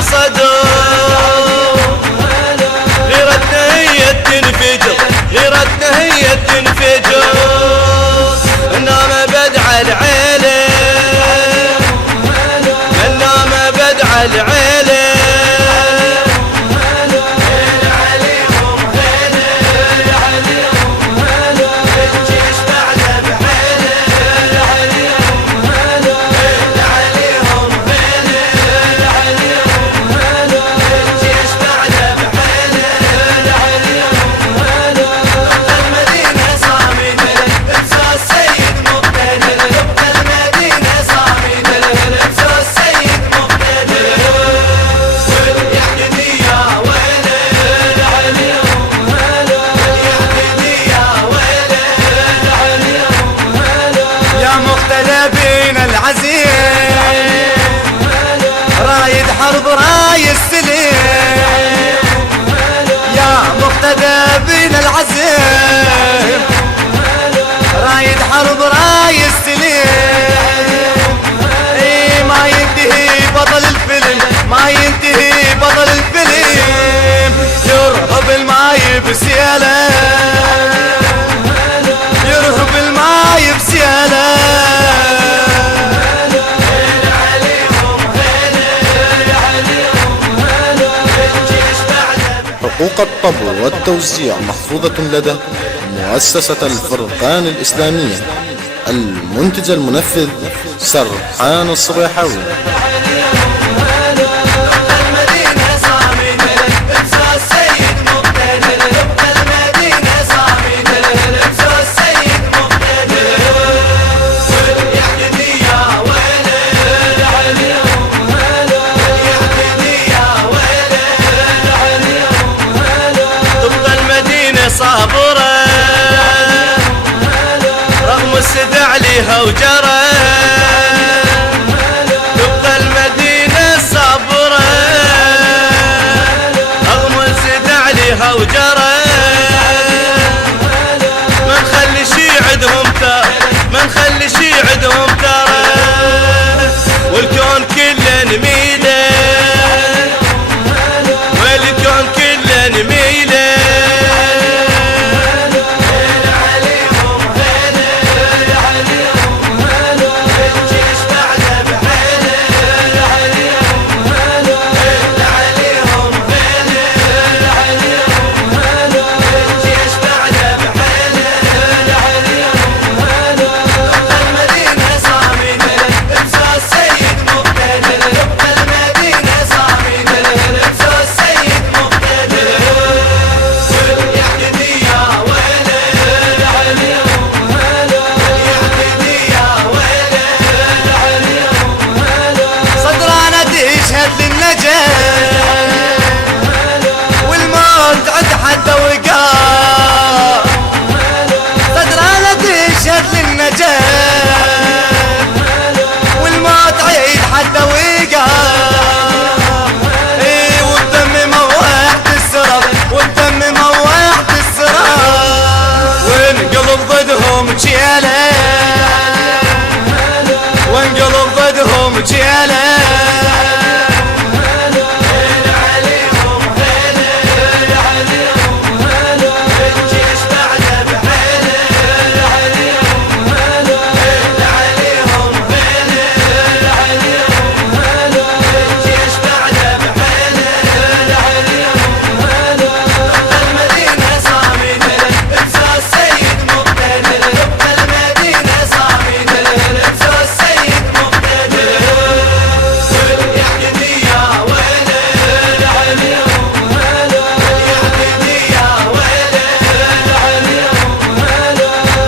صدور، غيرتنا هي تنفجر، غيرتنا هي تنفجر. نام بدع العيلة، من نام بدع العيلة. رايد حرب راي السليم، يا مقتدى بنا العزيم. رايد حرب راي السليم، اي ما ينتهي بطل الفيلم، ما ينتهي بطل الفيلم. يرهب الماي بسياله، يرهب الماي بسياله. حقوق الطبع والتوزيع محفوظة لدى مؤسسة الفرقان الإسلامية. المنتج المنفذ سرحان الصبيحاوي. صابرة رغم السدع ليها وجرى، تبقى المدينة صابرة رغم السدع ليها وجرى. ما نخلي شي عندهم ترى، ما نخلي شي عندهم ترى، والكون كله نميله، والكون كله نميله. والموت عد حد وقاف، صدرانا تشهد للنجاة، والموت عيد حد وقاف. اي والدم موحت السراب، والدم موحت السراب. وانقلب ضدهم جياله، وانقلب ضدهم جياله.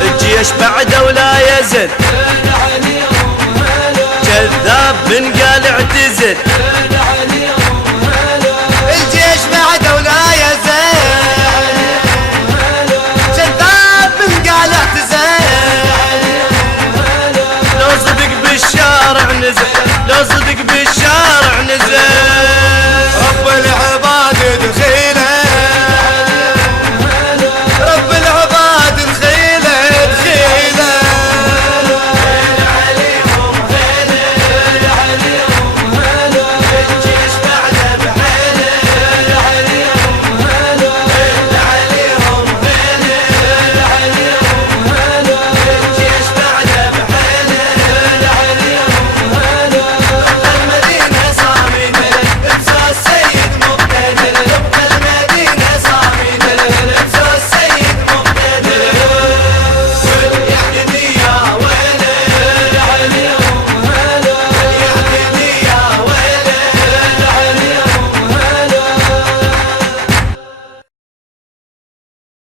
الجيش بعده ولا يزل، كذاب من قال اعتزل.